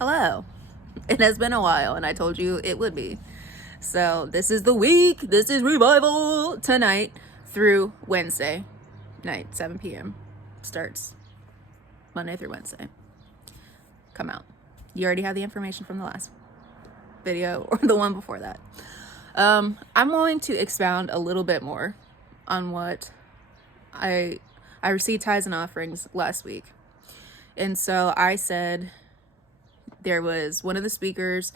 Hello. It has been a while, and I told you it would be. So, this is the week. This is revival tonight through Wednesday night, 7 p.m. Starts Monday through Wednesday. Come out. You already have the information from the last video or the one before that. I'm going to expound a little bit more on what I received tithes and offerings last week. And so I said there was one of the speakers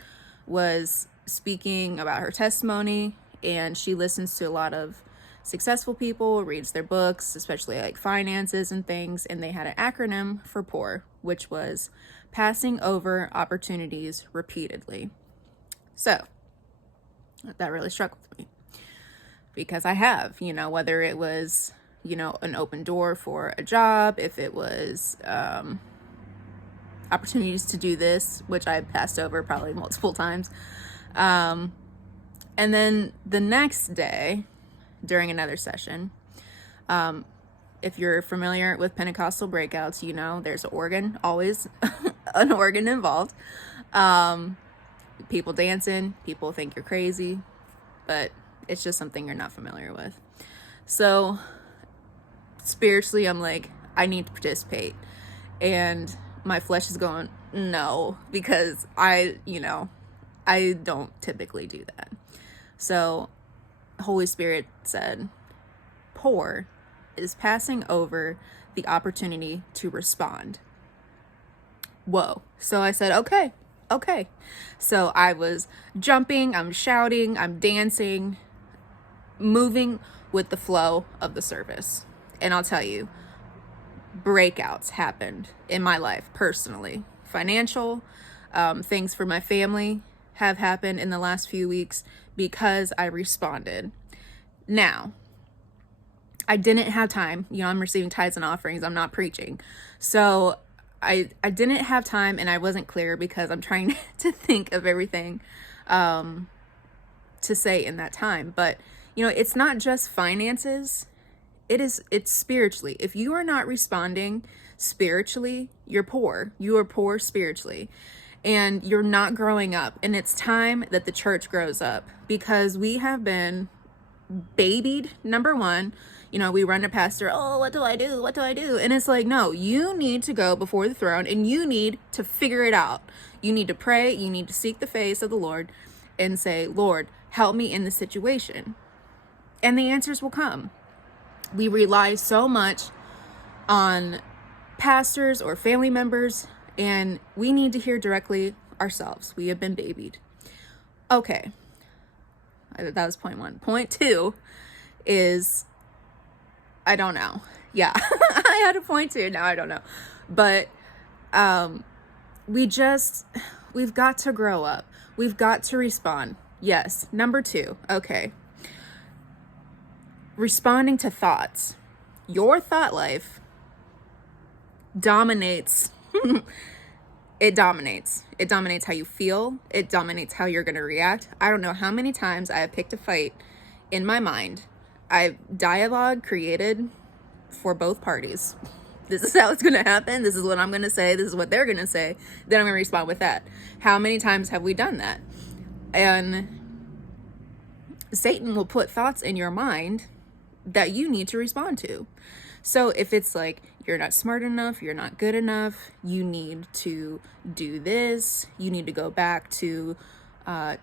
was speaking about her testimony, and she listens to a lot of successful people, reads their books, especially like finances and things, and they had an acronym for POUR, which was passing over opportunities repeatedly. So that really struck with me because I have, whether it was, an open door for a job, if it was opportunities to do this, which I passed over probably multiple times. And then the next day, during another session, if you're familiar with Pentecostal breakouts, there's an organ, always an organ involved. People dancing, people think you're crazy, but it's just something you're not familiar with. So spiritually, I'm like, I need to participate. And my flesh is going, no, because I don't typically do that. So Holy Spirit said, POUR is passing over the opportunity to respond. Whoa. So I said, okay. So I was jumping, I'm shouting, I'm dancing, moving with the flow of the service. And I'll tell you, breakouts happened in my life personally. Financial things for my family have happened in the last few weeks because I responded. Now, I didn't have time. I'm receiving tithes and offerings. I'm not preaching. So I didn't have time, and I wasn't clear because I'm trying to think of everything to say in that time. But, it's not just finances. It's spiritually. If you are not responding spiritually, you're poor. You are poor spiritually. And you're not growing up. And it's time that the church grows up because we have been babied, number one. We run to pastor, oh, what do I do? What do I do? And it's like, no, you need to go before the throne and you need to figure it out. You need to pray. You need to seek the face of the Lord and say, Lord, help me in this situation. And the answers will come. We rely so much on pastors or family members, and we need to hear directly ourselves. We have been babied. Okay. That was point one. Point two is, I don't know. Yeah, I had a point two. Now I don't know. But we've got to grow up. We've got to respond. Yes. Number two. Okay. Responding to thoughts. Your thought life dominates. It dominates. It dominates how you feel. It dominates how you're going to react. I don't know how many times I have picked a fight in my mind. I've dialogue created for both parties. This is how it's going to happen. This is what I'm going to say. This is what they're going to say. Then I'm going to respond with that. How many times have we done that? And Satan will put thoughts in your mind that you need to respond to. So if it's like, you're not smart enough, you're not good enough, you need to do this, you need to go back to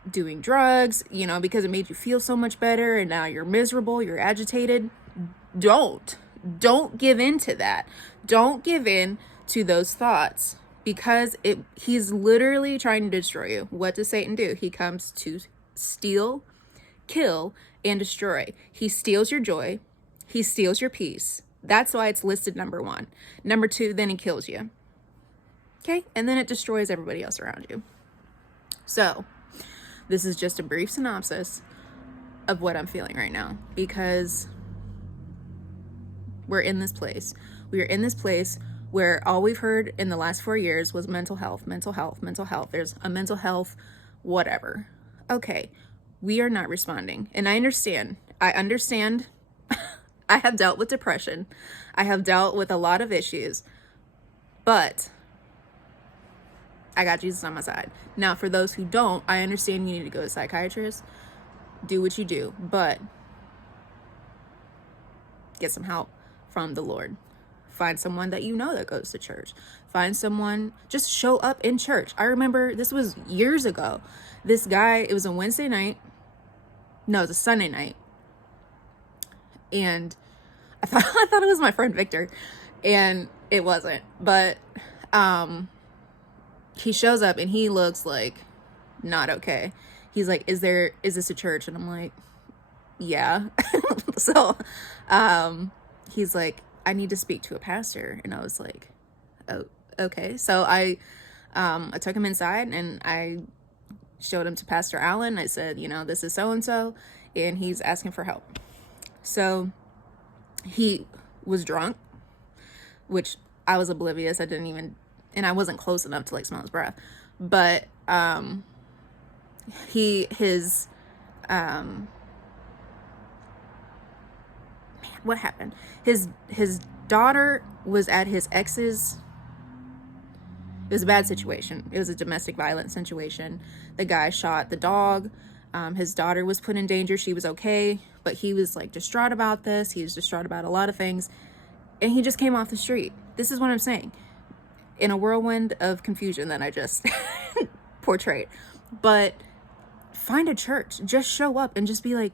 doing drugs, because it made you feel so much better and now you're miserable, you're agitated. Don't give in to that. Don't give in to those thoughts because he's literally trying to destroy you. What does Satan do? He comes to steal, kill, and destroy. He steals your joy. He steals your peace. That's why it's listed number one. Number two, then he kills you. Okay? And then it destroys everybody else around you. So, this is just a brief synopsis of what I'm feeling right now because we're in this place. We are in this place where all we've heard in the last 4 years was mental health, mental health, mental health. There's a mental health, whatever. Okay. We are not responding. And I understand. I have dealt with depression. I have dealt with a lot of issues. But I got Jesus on my side. Now, for those who don't, I understand you need to go to a psychiatrist. Do what you do, but get some help from the Lord. Find someone that you know that goes to church. Find someone, just show up in church. I remember this was years ago. This guy, it was a Wednesday night. No, it was a Sunday night. And I thought it was my friend Victor, and it wasn't. But he shows up and he looks like not okay. He's like, is this a church? And I'm like, yeah. So he's like, I need to speak to a pastor. And I was like, oh, okay. So I took him inside and I showed him to Pastor Allen. I said, this is so-and-so, and he's asking for help. So he was drunk, which I was oblivious. I didn't even, and I wasn't close enough to like smell his breath. But what happened? His daughter was at his ex's. It was a bad situation. It was a domestic violence situation. The guy shot the dog. His daughter was put in danger. She was okay, but he was like distraught about this. He was distraught about a lot of things, and he just came off the street. This is what I'm saying. In a whirlwind of confusion that I just portrayed. But find a church. Just show up and just be like,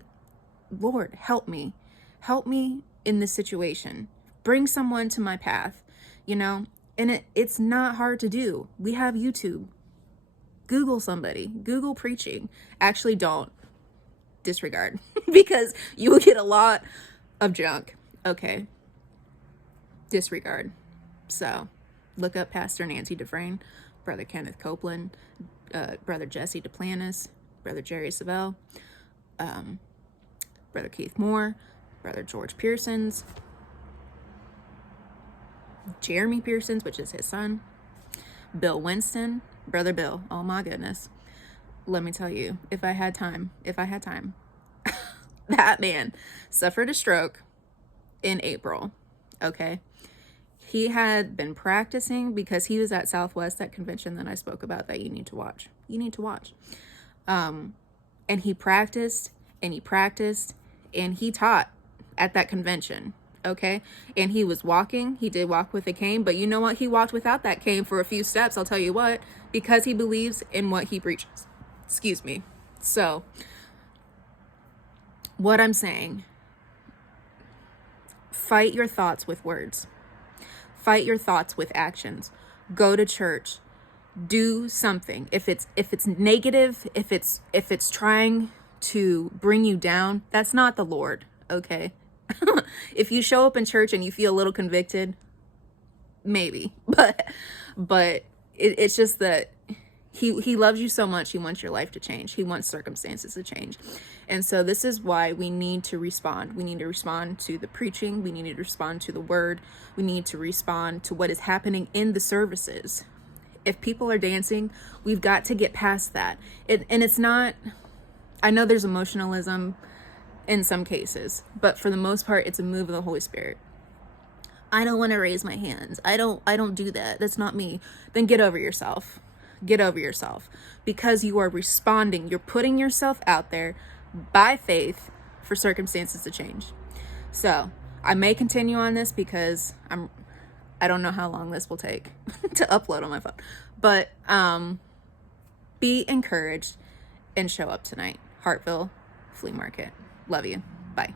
Lord, help me. Help me in this situation. Bring someone to my path, And it's not hard to do. We have YouTube. Google somebody. Google preaching. Actually, don't. Disregard. Because you will get a lot of junk. Okay. Disregard. So, look up Pastor Nancy Dufresne, Brother Kenneth Copeland, Brother Jesse Duplantis, Brother Jerry Savelle, Brother Keith Moore, Brother George Pearsons, Jeremy Pearsons, which is his son, Bill Winston, Brother Bill. Oh my goodness. Let me tell you, if I had time, that man suffered a stroke in April. Okay. He had been practicing because he was at Southwest, that convention that I spoke about that you need to watch. And he practiced and he taught at that convention. Okay. And he was walking. He did walk with a cane, but you know what? He walked without that cane for a few steps. I'll tell you what, because he believes in what he preaches. Excuse me. So what I'm saying, fight your thoughts with words. Fight your thoughts with actions. Go to church. Do something. If it's negative, if it's trying to bring you down, that's not the Lord, okay? If you show up in church and you feel a little convicted, maybe. But it's just that he loves you so much. He wants your life to change. He wants circumstances to change. And so this is why we need to respond. We need to respond to the preaching. We need to respond to the word. We need to respond to what is happening in the services. If people are dancing, we've got to get past that. And it's not, I know there's emotionalism in some cases, but for the most part, it's a move of the Holy Spirit. I don't want to raise my hands. I don't do that. That's not me. Then get over yourself. Get over yourself, because you are responding. You're putting yourself out there by faith for circumstances to change. So I may continue on this because I don't know how long this will take to upload on my phone, but be encouraged and show up tonight. Hartville Flea Market. Love you. Bye.